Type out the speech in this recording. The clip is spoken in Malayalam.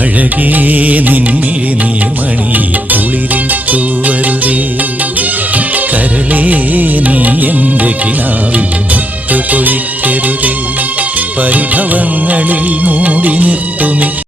അഴകേ നിൻമിഴി നീർമണി കുളിരിൽ തൂവരുതേ. കരളേ നീ എൻ്റെ കിനാവിൽ മുത്തുപൊഴിക്കരുതേ. പരിഭവങ്ങളിൽ മൂടി നിർത്തുമി